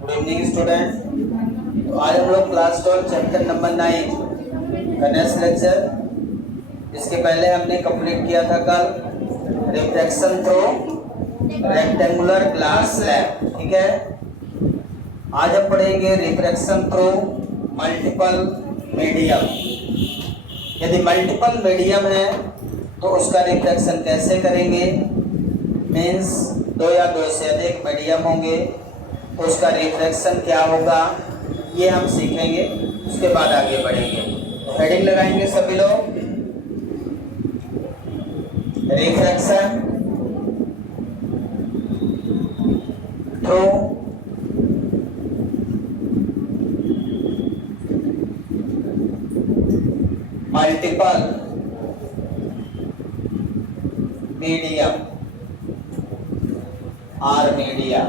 Good evening student. तो आज हम लोग क्लास 12 चैप्टर नंबर 9 का नेक्स्ट लेक्चर, इसके पहले हमने कंप्लीट किया था कल refraction through rectangular glass slab. ठीक है, आज हम पढ़ेंगे रिफ्रैक्शन थ्रू मल्टीपल मीडियम। यदि मल्टीपल मीडियम है तो उसका रिफ्रैक्शन कैसे करेंगे, मीन्स दो या दो से अधिक मीडियम होंगे तो उसका रिफ्रैक्शन क्या होगा, ये हम सीखेंगे। उसके बाद आगे बढ़ेंगे। तो हेडिंग लगाएंगे सभी लोग, refraction through multiple medium or media.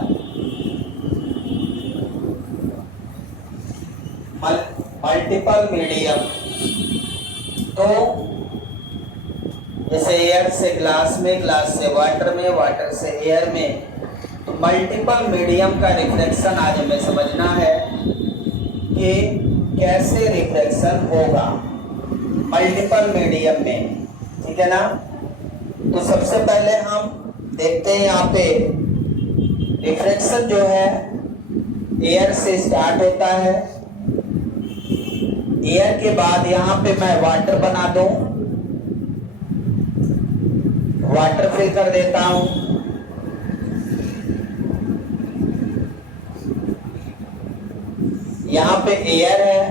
Multiple medium तो जैसे एयर से ग्लास में, ग्लास से वाटर में, वाटर से एयर में, तो मल्टीपल मीडियम का रिफ्लेक्शन आज हमें समझना है कि कैसे रिफ्लेक्शन होगा मल्टीपल मीडियम में। ठीक है ना। तो सबसे पहले हम देखते हैं यहाँ पे रिफ्लेक्शन जो है एयर से स्टार्ट होता है। एयर के बाद यहाँ पे मैं वाटर बना दूं, वाटर फिल कर देता हूं। यहाँ पे एयर है,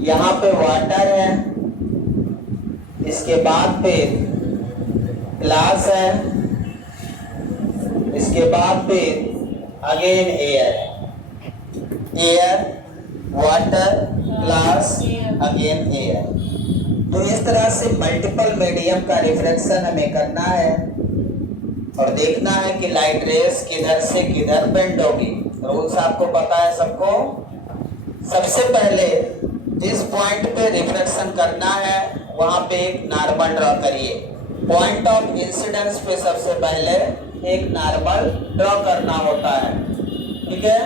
यहाँ पे वाटर है, इसके बाद पे ग्लास है, इसके बाद पे again air, air water glass again air. तो इस तरह से मल्टीपल मीडियम का रिफ्लेक्शन हमें करना है और देखना है कि लाइट रेस किधर से किधर बेंड होगी। रूल्स आपको पता है सबको। सबसे पहले जिस पॉइंट पे रिफ्लेक्शन करना है वहां पे एक नॉर्मल ड्रॉ करिए। पॉइंट ऑफ इंसिडेंस पे सबसे पहले एक नॉर्मल ड्रॉ करना होता है। ठीक है,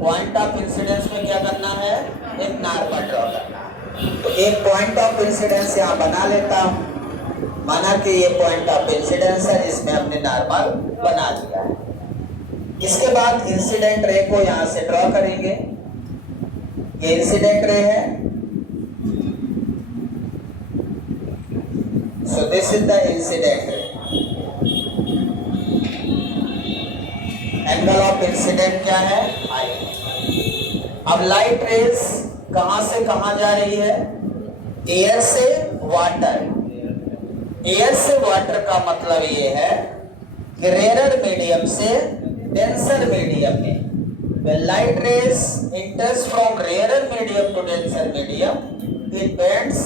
पॉइंट ऑफ इंसिडेंस में क्या करना है, एक नॉर्मल ड्रॉ करना है। तो एक पॉइंट ऑफ इंसिडेंस यहाँ बना लेता हूँ। माना कि ये पॉइंट ऑफ इंसिडेंस है, इसमें हमने नॉर्मल बना दिया है। इसके बाद इंसिडेंट रे को यहाँ से ड्रॉ करेंगे। ये इंसिडेंट रे है, so this is the incident ray. Angle of incident क्या है, आई। अब लाइट रेस कहां से कहां जा रही है, एयर से वाटर। एयर से वाटर का मतलब ये है कि रेयर मीडियम से डेंसर मीडियम में। When light rays enters from rarer medium to denser medium, it bends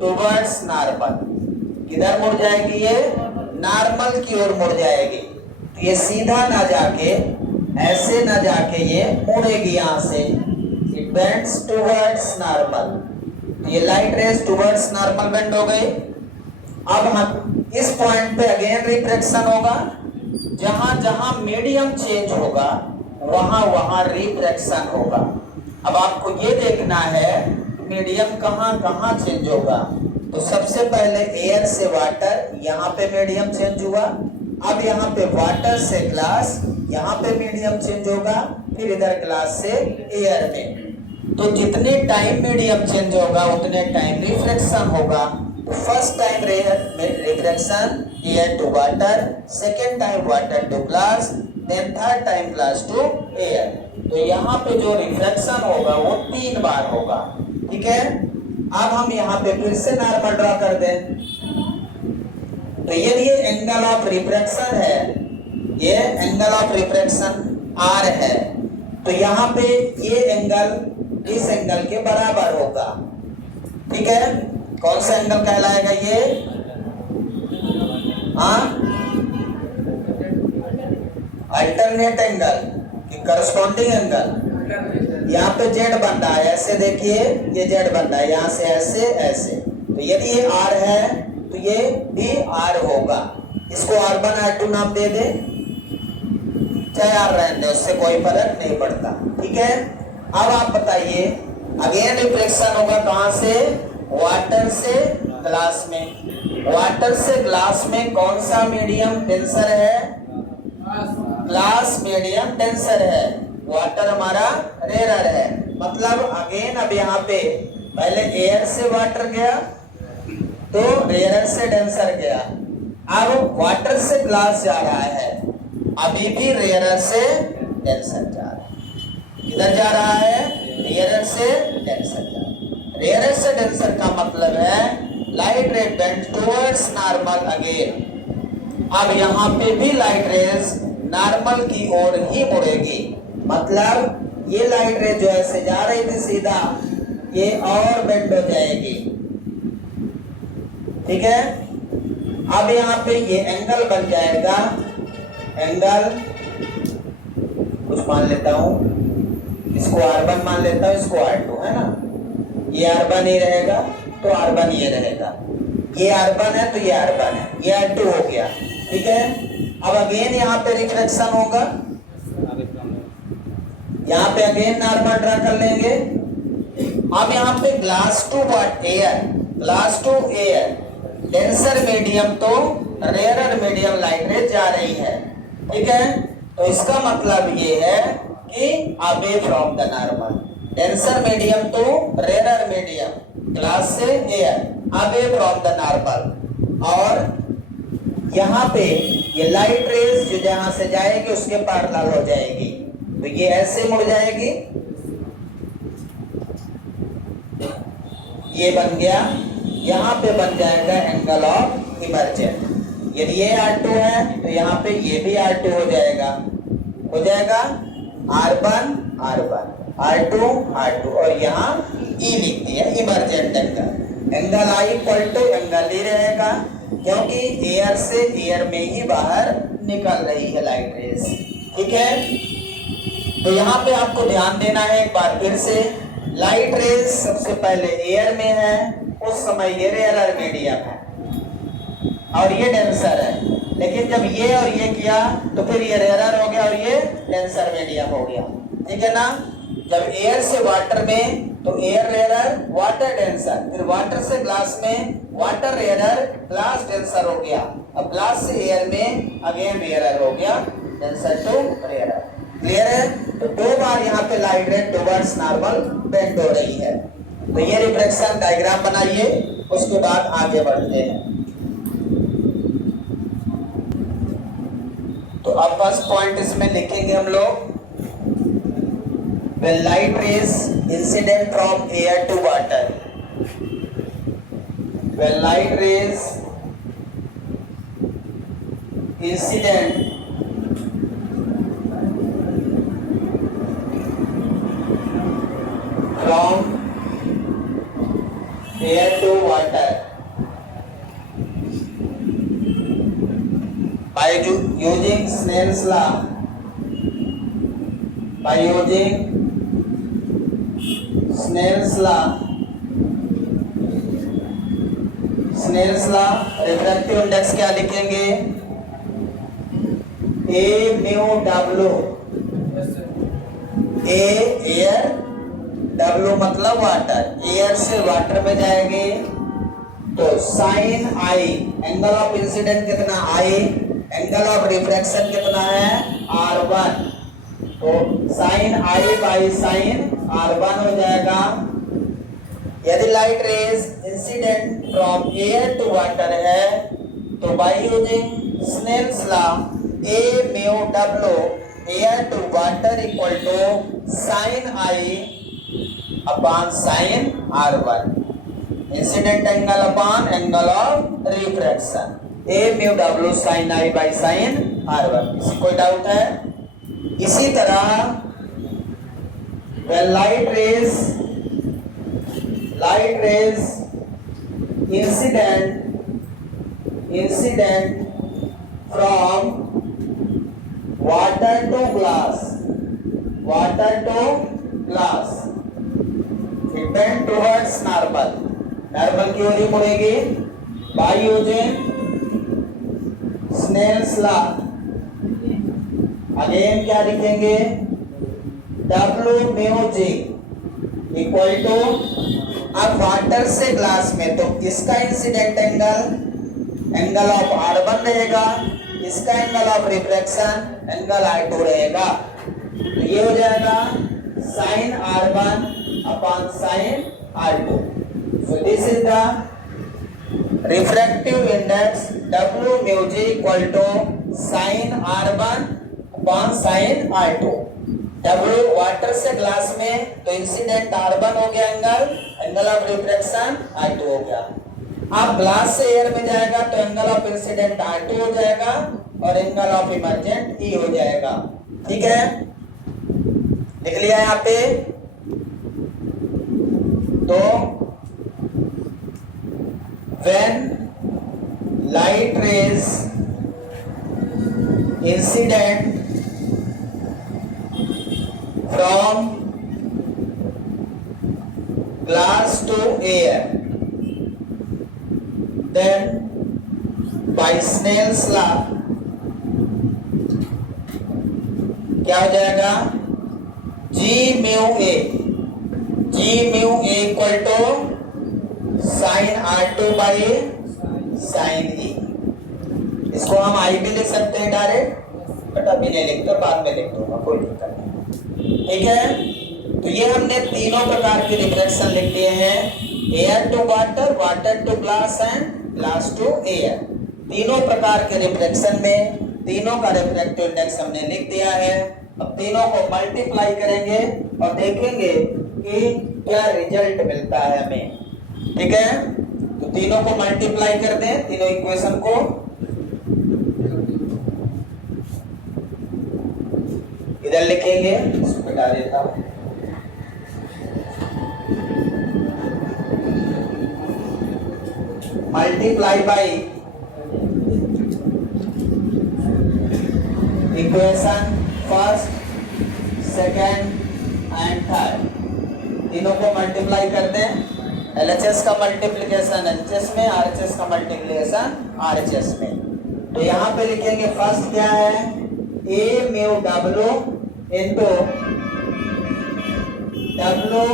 towards normal. किधर मुड़ जाएगी ये, नॉर्मल की ओर मुड़ जाएगी। तो ये सीधा ना जाके, ऐसे ना जाके ये मुड़ेगी यहाँ से। It bends towards normal. तो ये light rays towards normal bend हो गई। अब हम इस पॉइंट पे अगेन रिफ्लेक्शन होगा। जहां जहां मीडियम चेंज होगा वहां वहां रिफ्लेक्शन होगा। अब आपको ये देखना है मीडियम कहां कहां चेंज होगा। तो सबसे पहले एयर से वाटर, यहाँ पे मीडियम चेंज हुआ। अब यहाँ पे वाटर से ग्लास, यहाँ पे मीडियम चेंज होगा। फिर इधर ग्लास से एयर में। तो जितने टाइम मीडियम चेंज होगा उतने टाइम रिफ्लेक्शन होगा। तो first time reflection air to water, second time water to glass, then third time glass to air. तो यहाँ पे जो रिफ्लेक्शन होगा वो 3 बार होगा। ठीक है, अब हम यहाँ पे फिर से नॉर्मल ड्रॉ कर दें। तो यदि ये एंगल ऑफ रिफ्लेक्शन है, ये एंगल ऑफ रिफ्लेक्शन आर है, तो यहाँ पे ये एंगल इस एंगल के बराबर होगा। ठीक है, कौन सा एंगल कहलाएगा ये, अल्टरनेट एंगल कि करस्पॉन्डिंग एंगल। यहाँ पे जेड बन रहा है, ऐसे देखिए ये जेड बन रहा है, यहाँ से ऐसे ऐसे। तो यदि ये आर है तो ये भी आर होगा। इसको R1 R2 नाम दे दे। यार रहने दो, उससे कोई फर्क नहीं पड़ता। ठीक है, अब आप बताइए अगेन रिफ्लेक्शन होगा कहां से? वाटर से ग्लास में। वाटर से ग्लास में कौन सा मीडियम डेंसर है? ग्लास मीडियम डेंसर है, वाटर हमारा रेयर है। मतलब अगेन अब यहाँ पे पहले एयर से वाटर गया तो रेयर से डेंसर गया, अब वाटर से ग्लास जा रहा है, अभी भी रेयर से डेंसर जा रहा है। किधर जा रहा है? रेयर से डेंसर जा रहा है। रेयर से डेंसर का मतलब है लाइट रे बेंड टुवर्ड्स नॉर्मल अगेन। अब यहाँ पे भी लाइट रेज नॉर्मल की ओर ही मुड़ेगी, मतलब ये लाइट रे जो ऐसे जा रही थी सीधा, ये और बेंड हो जाएगी। ठीक है, अब यहाँ पे ये एंगल बन जाएगा, एंगल कुछ मान लेता हूं, इसको R1 मान लेता हूं, इसको R2 है ना, ये R1 ही रहेगा तो R1 ये रहेगा, ये R1 है तो ये R1 है, ये R2 हो गया। ठीक है, अब अगेन यहाँ पे रिफ्लेक्शन होगा, यहाँ पे अगेन नॉर्मल ड्रा कर लेंगे। अब यहाँ पे glass to what? Air, glass to air, denser medium तो रेयर मीडियम लाइट रे जा रही है। ठीक है, तो इसका मतलब ये है कि away from the normal, denser medium to rare medium, glass से air, away from the normal. और यहाँ पे ये लाइट रेज जो जहां से जाएगी उसके पैरेलल हो जाएगी, तो ये ऐसे मुड़ जाएगी, ये बन गया, यहाँ पे बन जाएगा एंगल ऑफ इमर्जेंट। यदि ये R2 है तो यहाँ पे ये भी R2 हो जाएगा, हो जाएगा R1 R1, R2 R2, और यहाँ E लिख दिया emergent angle. Angle I equal to angle E रहेगा, क्योंकि एयर से एयर में ही बाहर निकल रही है लाइट रेज। ठीक है, तो यहाँ पे आपको ध्यान देना है एक बार फिर से, लाइट रेज सबसे पहले एयर में है, उस समय ये रेयर मीडियम है और ये डेंसर है, लेकिन जब ये और ये किया तो फिर ये रेयर हो गया और ये डेंसर मीडियम हो गया। ठीक है ना, जब एयर से वाटर में तो एयर रेयर वाटर डेंसर, फिर वाटर से ग्लास में वाटर रेयर ग्लास डेंसर हो गया, अब ग्लास से एयर में अगेन रेयर हो गया, डेंसर टू रेयर। क्लियर है? तो दो बार यहाँ पे लाइट रे टुवर्ड्स नॉर्मल बेंड हो रही है। तो ये रिफ्लेक्शन डायग्राम बनाइए, उसके बाद आगे बढ़ते हैं। तो अब फर्स्ट पॉइंट इसमें लिखेंगे हम लोग, when light rays incident from air to water, when light rays incident from air to water by using Snell's law, by using Snell's law, Snell's law refractive index क्या लिखेंगे? A mu W, A air, W मतलब water, air से water में जाएंगे तो sine I, angle of incident कितना I, angle of refraction कितना है R1, तो sine I by sine R1 हो जाएगा। यदि light rays incident from air to water है तो by using Snell's law A mu W air to water equal to sine I upon sine R1, incident angle upon angle of refraction, A mu W sine I by sine R1। इसी कोई doubt है? इसी तरह when light rays incident from water to glass, it bend towards normal, normal की ओर ही मुड़ेगी by using Snell's law again क्या लिखेंगे, W mu G equal to, अब वाटर से ग्लास में तो इसका इंसिडेंट एंगल ऑफ R1 रहेगा, इसका angle of reflection angle R2 रहेगा। तो ये हो जाएगा sine R1 upon sine R2। So this is the refractive index W mu G equal to sine R1 upon sine R2। W water से glass में तो इंसिडेंट R1 हो गया एंगल ऑफ रिफ्लेक्शन R2 हो गया। अब ग्लास से air में जाएगा तो एंगल ऑफ इंसिडेंट R2 हो जाएगा और एंगल ऑफ इमर्जेंट E हो जाएगा। ठीक है, लिख लिया यहाँ पे। तो when light rays incident from glass to air, then by Snell's law क्या हो जाएगा, G mu A equal to sine R2 by sine E। इसको हम I भी लिख सकते हैं डायरेक्ट, बट अभी नहीं लिखते, बाद में लिख दूंगा, कोई दिक्कत नहीं। ठीक है, तो ये हमने तीनों प्रकार के रिफ्लेक्शन लिख दिए हैं, air to water, water to glass and glass to air. तीनों प्रकार के रिफ्लेक्शन में तीनों का रिफ्रैक्टिव इंडेक्स हमने लिख दिया है। अब तीनों को मल्टीप्लाई करेंगे और देखेंगे कि क्या रिजल्ट मिलता है हमें। ठीक है, तो तीनों को मल्टीप्लाई कर दें, तीनों इक्वेशन को। इधर लिखेंगे, इसको हटा देता हूं। Multiply by equation first, second and third, तीनों को मल्टीप्लाई कर दें। LHS का मल्टीप्लिकेशन LHS में, RHS का मल्टीप्लिकेशन RHS में। तो यहाँ पे लिखेंगे फर्स्ट क्या है, A mu W into W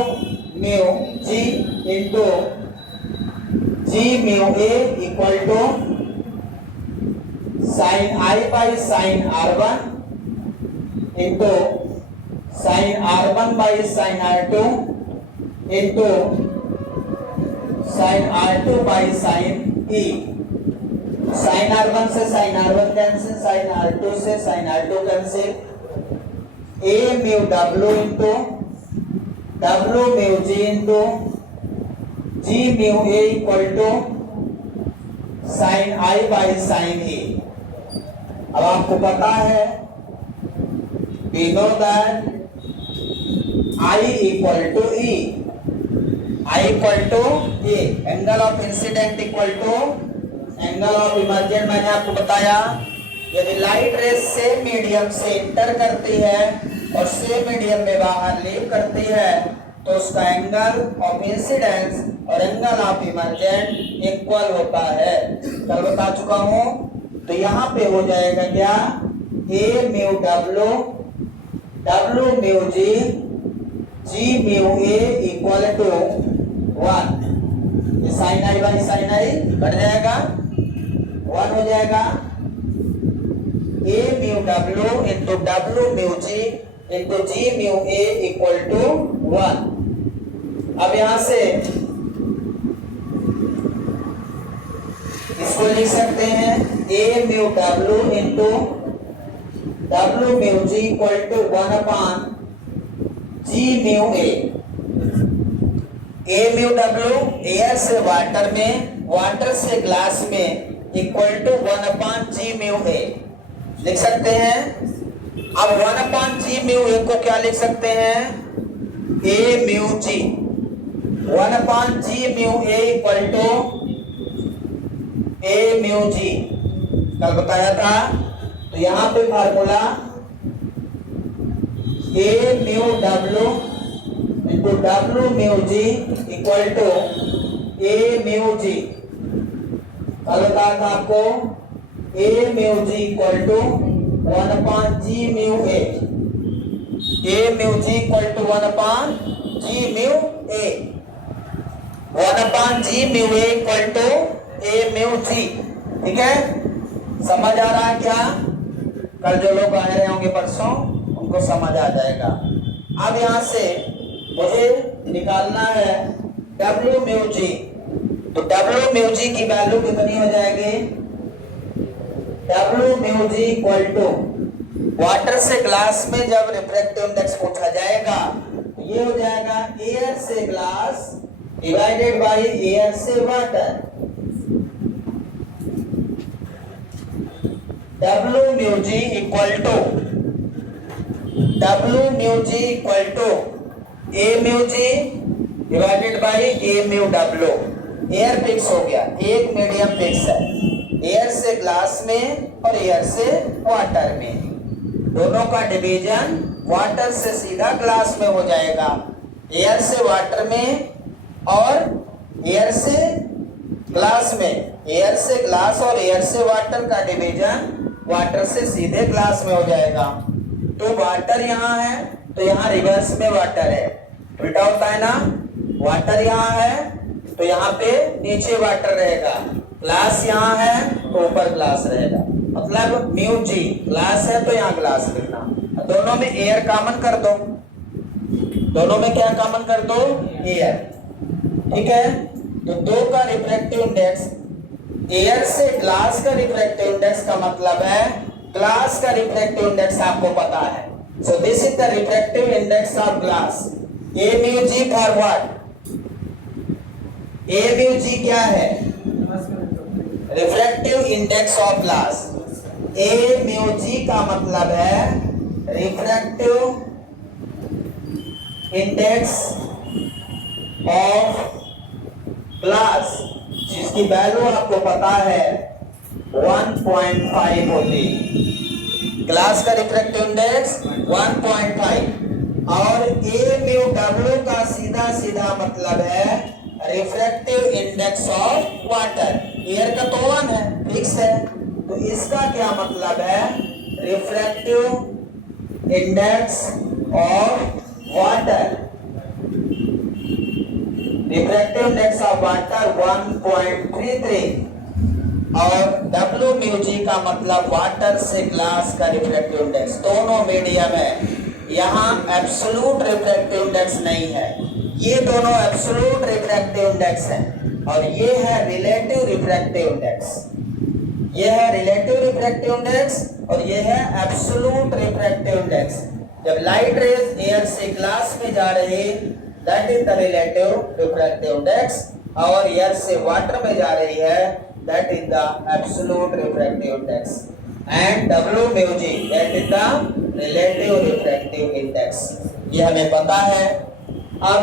mu G into G mu A equal to sine I by sine R1 into sine R1 by sine R2 into sine R2 by sine E। Sine R1 से sine R1 cancel, sine R2 से sine R2 cancel. A mu W into W mu G into G mu A equal to sine I by sine E। अब आपको पता है, we know that I equal to E, I equal to A, angle of incident equal to angle of emergent. मैंने आपको बताया, यदि light rays same medium से enter करती है और सेम मीडियम में बाहर लीव करती है तो उसका एंगल ऑफ इंसिडेंस और एंगल ऑफ इमर्जेंट इक्वल होता है। कल बता चुका हूं। तो यहाँ पे हो जाएगा क्या, A mu W, W mu G, G mu A equal to 1। ये sine I by sine I बढ़ जाएगा, 1 हो जाएगा। A mu W into W mu G into G mu A equal to 1। अब यहां से इसको लिख सकते हैं, A mu W into W mu G equal to 1 upon G mu A। A mu W air से वाटर में, water से ग्लास में equal to 1 upon G mu A लिख सकते हैं। अब 1 अपॉन G म्यू A को क्या लिख सकते हैं, A mu G। 1 upon G mu A equal to A mu G, कल बताया था। तो यहां पे formula A mu W into W mu G equal to A mu G। कल बताया था आपको, A mu G equal to 1 upon G mu A, A mu G equal to 1 upon G mu A, 1 upon G mu A equal to A mu G। ठीक है, समझ आ रहा है क्या? कल जो लोग आए रहे होंगे परसों उनको समझ आ जाएगा। अब यहां से मुझे निकालना है W mu G, तो W mu G की वैल्यू कितनी हो जाएगी? W mu G equal to, water से ग्लास में जब रिफ्रैक्टिव इंडेक्स पूछा जाएगा तो ये हो जाएगा एयर से ग्लास डिवाइडेड बाय एयर से water. W mu G equal to A mu G divided by A mu W। Air fix हो गया, एक मीडियम फिक्स है, एयर से ग्लास में और एयर से वाटर में, दोनों का डिवीजन वाटर से सीधा ग्लास में हो जाएगा, एयर से वाटर में और एयर से ग्लास में, एयर से ग्लास और एयर से वाटर का डिवीजन वाटर से सीधे ग्लास में हो जाएगा। तो वाटर यहाँ है तो यहाँ रिवर्स में वाटर है, उल्टा होता है ना, वाटर यहाँ है तो यहाँ पे नीचे वाटर रहेगा, ग्लास यहाँ है तो ऊपर ग्लास रहेगा, मतलब म्यू जी, ग्लास है तो यहाँ ग्लास लिखना, दोनों में एयर कॉमन कर दो, दोनों में क्या कॉमन कर दो? एयर। ठीक है, तो दो का रिफ्रैक्टिव इंडेक्स, एयर से ग्लास का रिफ्रैक्टिव इंडेक्स का मतलब है ग्लास का रिफ्रैक्टिव इंडेक्स आपको पता है, so this is the refractive index of glass. A mu G for what? A mu G क्या है? Refractive index of glass. A mu G का मतलब है रिफ्रैक्टिव इंडेक्स ऑफ ग्लास, जिसकी वैल्यू आपको पता है 1.5 होती, ग्लास का रिफ्रैक्टिव इंडेक्स 1.5 और ए म्यू डब्ल्यू का सीधा सीधा मतलब है refractive index of water. Air का तो 1 है, फिक्स है, तो इसका क्या मतलब है? Refractive index of water, refractive index of water 1.33 और W म्यू जी का मतलब वाटर से ग्लास का रिफ्रैक्टिव इंडेक्स, दोनों मीडियम है, यहाँ एब्सोल्यूट रिफ्रैक्टिव इंडेक्स नहीं है, ये दोनों एब्सोल्यूट रिफ्रैक्टिव इंडेक्स है और ये है रिलेटिव रिफ्रैक्टिव इंडेक्स, ये है रिलेटिव रिफ्रैक्टिव इंडेक्स और ये है एब्सोल्यूट रिफ्रैक्टिव इंडेक्स। जब लाइट रेज एयर से ग्लास में जा रही that is the relative refractive index और एयर से वाटर में जा रही है that is the absolute refractive index and W mu G that is the relative refractive index. ये हमें पता है। अब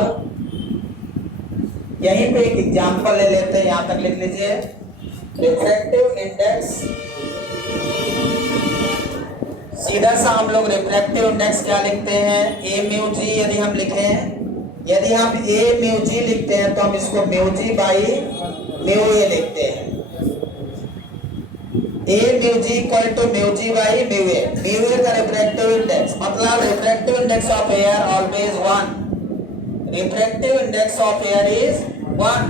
यहीं पे एक एग्जांपल ले लेते हैं, यहां तक लिख लीजिए, रिफ्रैक्टिव इंडेक्स, सीधा सा हम लोग रिफ्रैक्टिव इंडेक्स क्या लिखते हैं? ए म्यू जी। यदि हम लिखें, यदि हम ए म्यू जी लिखते हैं तो हम इसको mu G by mu A लिखते हैं, A mu G equal to mu G by mu A. Mu A का रिफ्रैक्टिव इंडेक्स मतलब refractive index of air always 1, refractive index of air is 1,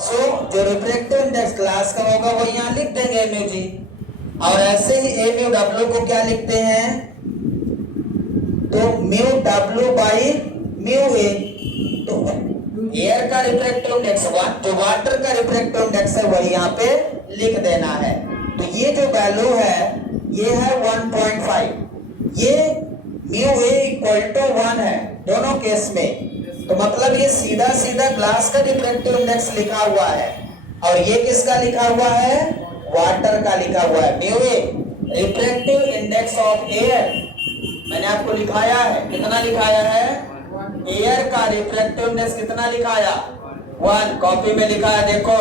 so जो रिफ्रैक्टिव इंडेक्स ग्लास का होगा वो यहाँ लिख देंगे म्यू जी, और ऐसे ही ए म्यू डब्ल्यू को क्या लिखते हैं? तो म्यू डब्ल्यू बाई म्यू ए। तो एयर का रिफ्रैक्टिव इंडेक्स 1, जो वाटर का रिफ्रैक्टिव इंडेक्स है वही यहाँ पे लिख देना है। तो ये जो वैल्यू है ये है 1.5, ये म्यू ए इक्वल टू 1 है दोनों केस में, तो मतलब ये सीधा सीधा ग्लास का रिफ्रैक्टिव इंडेक्स लिखा हुआ है और ये किसका लिखा हुआ है? वाटर का लिखा हुआ है। Mu A refractive index of air मैंने आपको लिखाया है, कितना लिखाया है? एयर का रिफ्रैक्टिव इंडेक्स कितना लिखाया? 1, कॉपी में लिखा है देखो,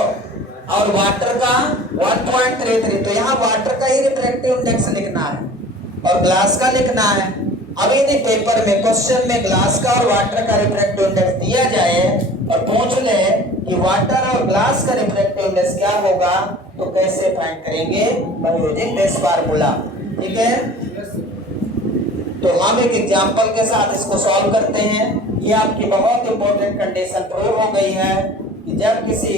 और वाटर का 1.33, तो यहाँ वाटर का ही रिफ्रैक्टिव इंडेक्स लिखना है और ग्लास का लिखना है। अब यदि पेपर में क्वेश्चन में ग्लास का और वाटर का रिफ्रैक्टिव इंडेक्स दिया जाए और पूछ ले कि वाटर और ग्लास का रिफ्रैक्टिव इंडेक्स क्या होगा, तो कैसे फाइंड करेंगे? By using this formula. ठीक है, तो हम एक एग्जांपल के साथ इसको सॉल्व करते हैं। ये आपकी बहुत इंपॉर्टेंट कंडीशन प्रूव हो गई है कि जब किसी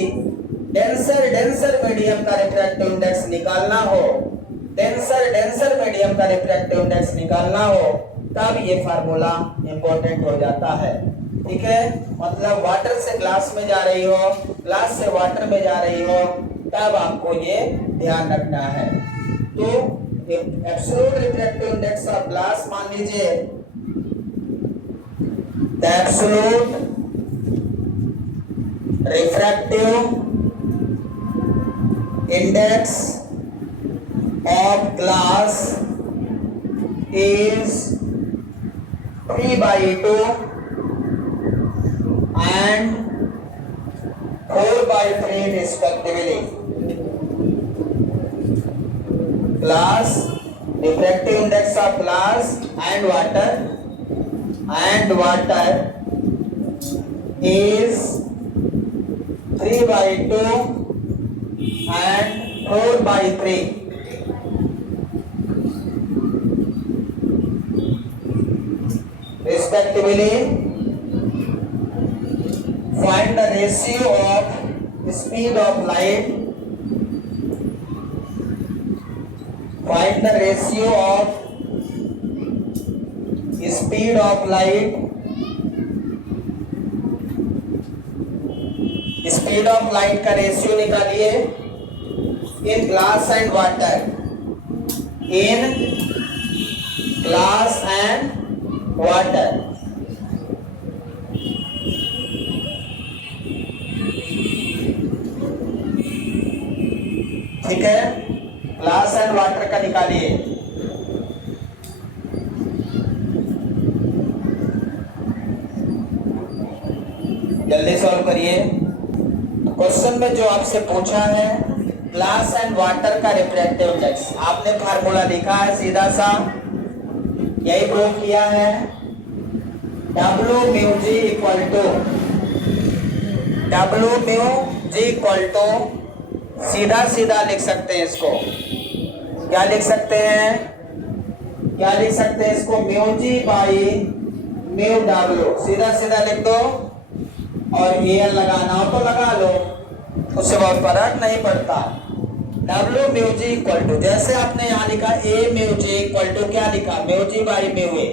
डेंसर मीडियम का रिफ्रैक्टिव इंडेक्स निकालना हो, डेंसर मीडियम का रिफ्रैक्टिव इंडेक्स निकालना हो, तब ये फार्मूला इंपॉर्टेंट हो जाता है। ठीक है, मतलब वाटर से ग्लास में जा रही हो, ग्लास से वाटर में जा रही हो, तब आपको ये ध्यान रखना है। तो absolute refractive index of glass मान लीजिए, the absolute refractive index of glass is 3/2 and 4/3 respectively. Glass, refractive index of glass and water is 3/2 and 4/3. Respectively. Find the ratio of speed of light. Find the ratio of speed of light. Speed of light का ratio निकालिए in glass and water. In glass and water. ठीक है, glass and water का निकालिए। जल्दी solve करिए। Question में जो आपसे पूछा है ग्लास एंड वाटर का रिफ्रैक्टिव इंडेक्स, आपने फार्मूला लिखा है सीधा सा, यही प्रूव किया है। W mu G equal to सीधा लिख सकते हैं इसको। क्या लिख सकते हैं इसको? Mu G by mu W, सीधा लिख दो। और ये लगाना हो तो लगा लो, उससे बहुत फर्क नहीं पड़ता। W mu G equal to, जैसे आपने यहाँ लिखा A mu G equal to क्या लिखा? Mu G by mu A।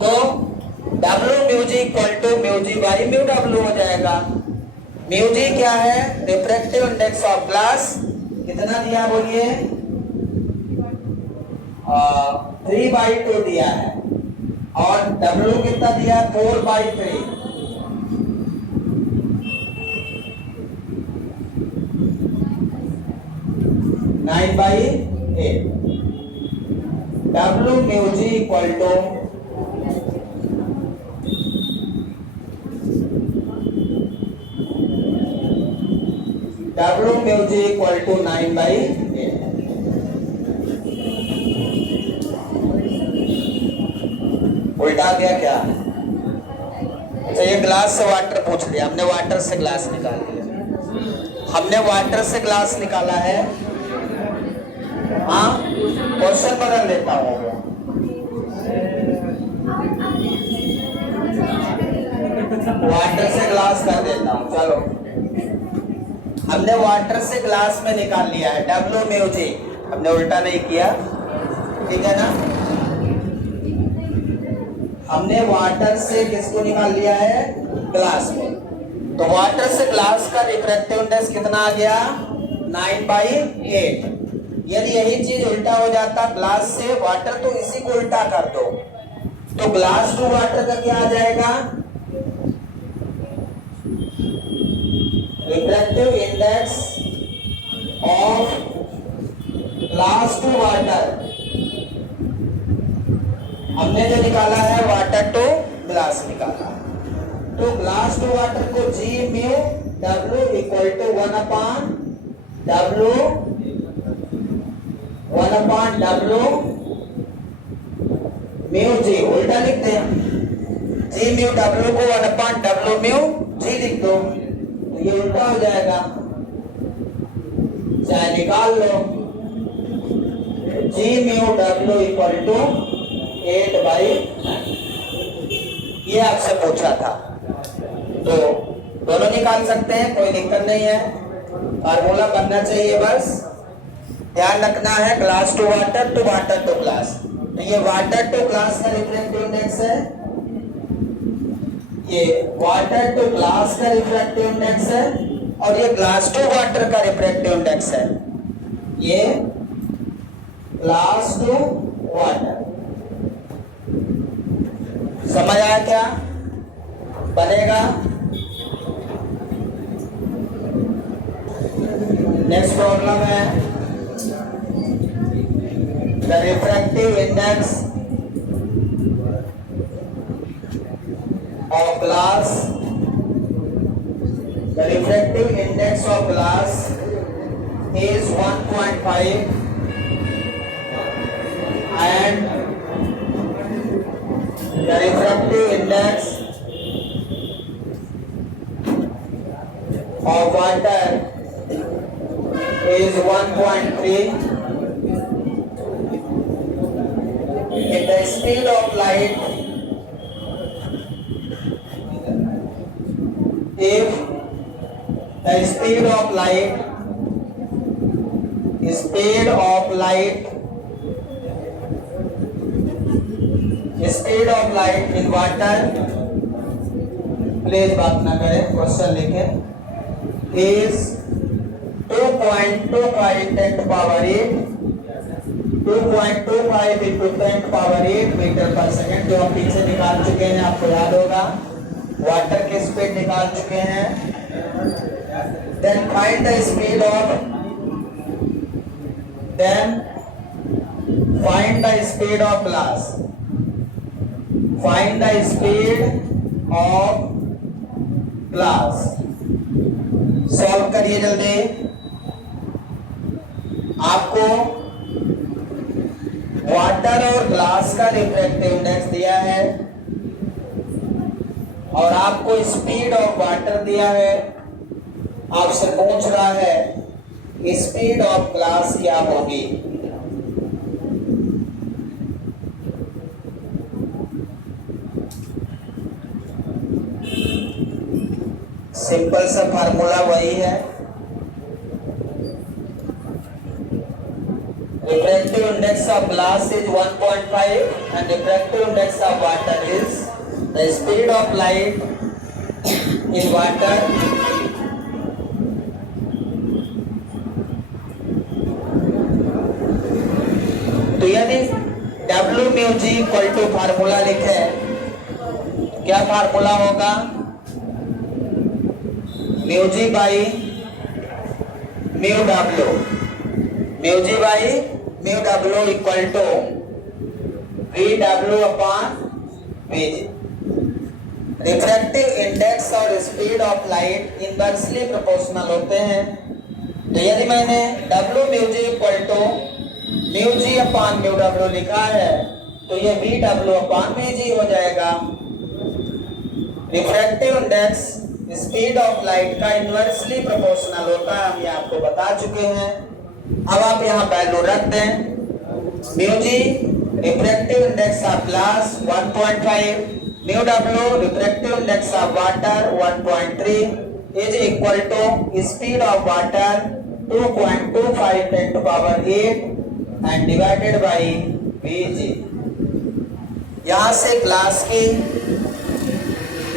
तो W mu G equal to mu G by mu W हो जाएगा। म्यू जी क्या है? Refractive index of glass. कितना दिया बोलिए? 3/2 दिया है। और W कितना दिया? 4/3। 9/8। W mu G equal to W mu G equal to 9/8। उल्टा आ गया क्या? अच्छा, ये ग्लास से वाटर पूछ लिया हमने, वाटर से ग्लास निकाल लिया। हमने वाटर से ग्लास निकाला है। हाँ, क्वेश्चन बदल देता हूँ। वाटर से ग्लास कर देता हूँ। चलो, हमने वाटर से ग्लास में निकाल लिया है W म्यू जी, हमने उल्टा नहीं किया, ठीक है ना। हमने वाटर से किसको निकाल लिया है? ग्लास को। तो वाटर से ग्लास का रिफ्रैक्टिव इंडेक्स कितना आ गया? 9/8। यदि यही चीज उल्टा हो जाता ग्लास से वाटर, तो इसी को उल्टा कर दो, तो ग्लास टू वाटर का क्या आ जाएगा? Refractive index of glass to water. हमने जो निकाला है वाटर टू ग्लास निकाला, तो ग्लास टू वाटर को G mu W equal to 1/W mu G, उल्टा लिखते हैं। जी म्यू W को 1/W म्यू जी लिख दो, तो ये उल्टा हो जाएगा। चाहे निकाल लो। G mu W equal to 8/9। ये आपसे पूछा था, तो दोनों निकाल सकते हैं, कोई दिक्कत नहीं है। फार्मूला बनना चाहिए, बस ध्यान रखना है। Glass to water to glass, तो ये वाटर टू ग्लास का रिफ्रैक्टिव इंडेक्स है, ये वाटर टू ग्लास का रिफ्रैक्टिव इंडेक्स है, और ये ग्लास टू वाटर का रिफ्रैक्टिव इंडेक्स है। ये ग्लास टू वाटर, समझ आया क्या बनेगा? नेक्स्ट प्रॉब्लम है the refractive index of glass, the refractive index of glass is 1.5 and the refractive index of water is 1.3. If the speed of light, if the speed of light in water, please बात ना करें, question लिखें, is 2.25 10 to power 8, 2.25 into 10 to power 8 metre per second, जो हम पीछे निकाल चुके हैं, आपको याद होगा। वाटर की स्पीड निकाल चुके हैं। Then find the speed of glass. Find the speed of glass. Solve करिए जल्दी। आपको वाटर और ग्लास का रिफ्रैक्टिव इंडेक्स दिया है और आपको स्पीड ऑफ वाटर दिया है। आपसे पूछ रहा है स्पीड ऑफ ग्लास क्या होगी। सिंपल सा फार्मूला वही है। Refractive index of glass is 1.5 and refractive index of water is the speed of light in water तो यदि W mu G equal to formula लिखे, क्या फार्मूला होगा? Mu G by mu W, mu G by mu W equal to V W upon V G. Refractive index और speed of light inversely proportional होते हैं, तो यदि मैंने W mu G equal to mu G upon mu W लिखा है तो ये V W upon V G हो जाएगा। Refractive index speed of light का इनवर्सली प्रोपोर्शनल होता है, हम ये आपको बता चुके हैं। अब आप यहाँ वैल्यू रख दें। Mu G refractive index of glass 1.5, mu W refractive index of water 1.3 is equal to speed of water 2.25 10 to power 8 and divided by Vg। यहाँ से ग्लास की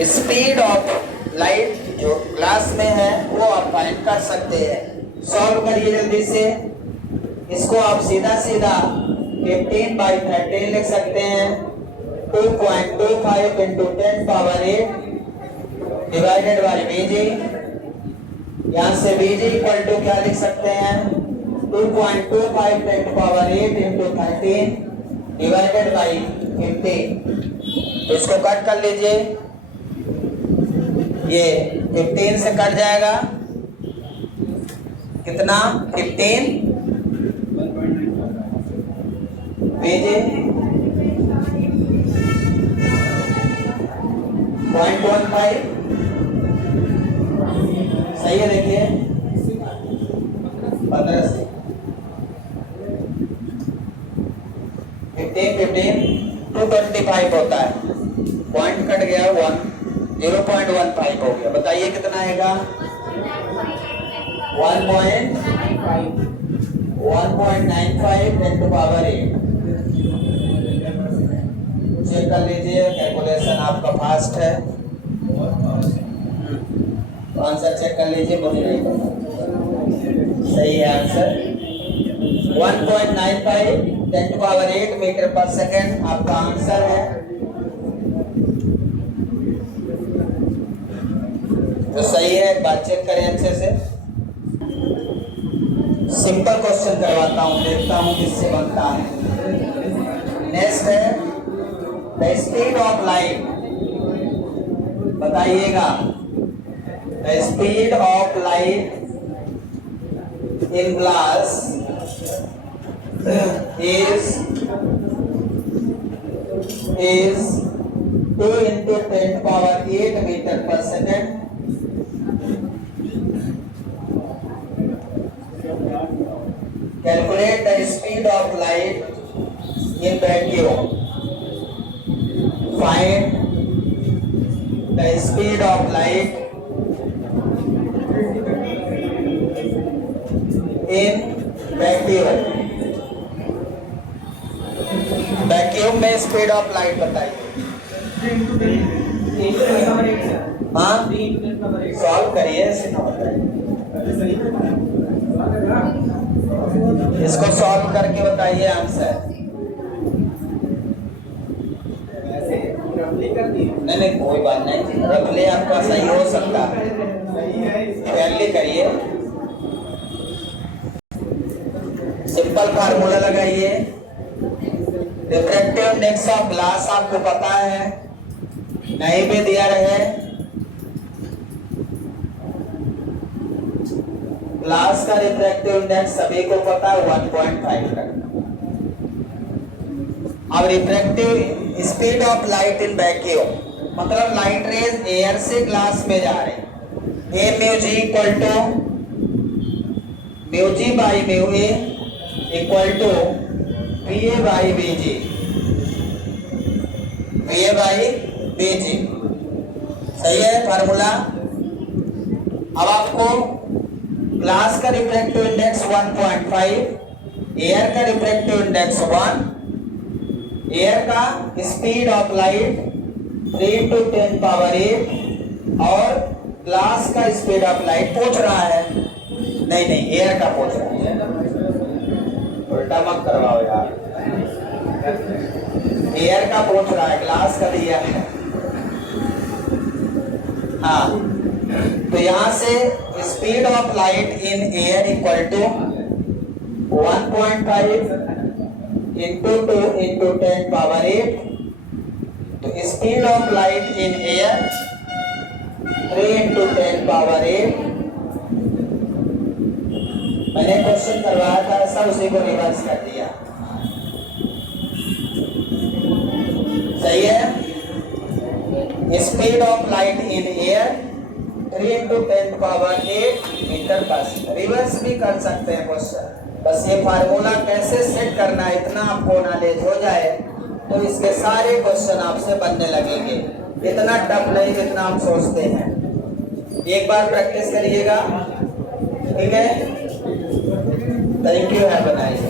स्पीड ऑफ लाइट जो ग्लास में है वो आप फाइंड कर सकते हैं। सॉल्व करिए जल्दी से। इसको आप सीधा सीधा 15/13 लिख सकते हैं। 2.25 into 10 power 8 divided by Vg। यहाँ से Vg इक्वल टू क्या लिख सकते हैं? 2.25 10 power 8 into 13 डिवाइडेड बाय 15। तो इसको कट कर लीजिए, ये 15 से कट जाएगा, कितना? 15 Vg 0.15 सही है। देखिए 15 से 0.75 होता है, पॉइंट कट गया 0.15 हो गया। बताइए कितना आएगा? 1.95 10 to power 8। चेक कर लीजिए, कैलकुलेशन आपका फास्ट है। आंसर चेक कर लीजिए, मुझे नहीं पता। सही है आंसर 1.95 10 to power 8 मीटर पर सेकेंड आपका आंसर है। तो सही है, एक बार चेक करें अच्छे से। सिंपल क्वेश्चन करवाता हूं, देखता हूं किससे बनता है। नेक्स्ट है द स्पीड ऑफ लाइट। बताइएगा, the speed of light in glass is 2 into 10 power 8 meter per second। Calculate the speed of light in vacuum। Find the speed of light in vacuum। Vacuum में speed of light बताइए। हाँ, solve करिए, इसको solve करके बताइए answer. नहीं, कोई बात नहीं, रफली आपका सही हो सकता है, फेयरली करिए। सिंपल फार्मूला लगाइए। रिफ्रैक्टिव इंडेक्स ऑफ ग्लास आपको पता है, नहीं भी दिया रहे, ग्लास का रिफ्रैक्टिव इंडेक्स सभी को पता है 1.5 रखना। अब refractive speed of light in vacuum मतलब लाइट रेज एयर से ग्लास में जा रहे हैं। A mu G equal to mu G by mu A equal to VA by BG, VA by BG। सही है फार्मूला। अब आपको ग्लास का रिफ्रैक्टिव इंडेक्स 1.5, एयर का रिफ्रैक्टिव इंडेक्स 1, एयर का speed of light 3 to 10 power 8 और glass का speed of light पूछ रहा है। नहीं, एयर का पूछ रहा है, उल्टा मत करवाओ यार। एयर का पूछ रहा है, ग्लास का दिया है। हाँ, तो यहां से speed of light in air equal to 1.5 into 2 into 10 power 8। तो speed of light in air 3 into 10 power 8। मैंने क्वेश्चन करवाया था ऐसा, उसी को रिवर्स कर दिया। सही है। Speed of light in air 3 into 10 power 8 metre per second. Reverse भी कर सकते हैं क्वेश्चन, बस ये फार्मूला कैसे सेट करना है इतना आपको नॉलेज हो जाए तो इसके सारे क्वेश्चन आपसे बनने लगेंगे। इतना टफ नहीं जितना हम सोचते हैं। एक बार प्रैक्टिस करिएगा, ठीक है। Thank you, have a nice day.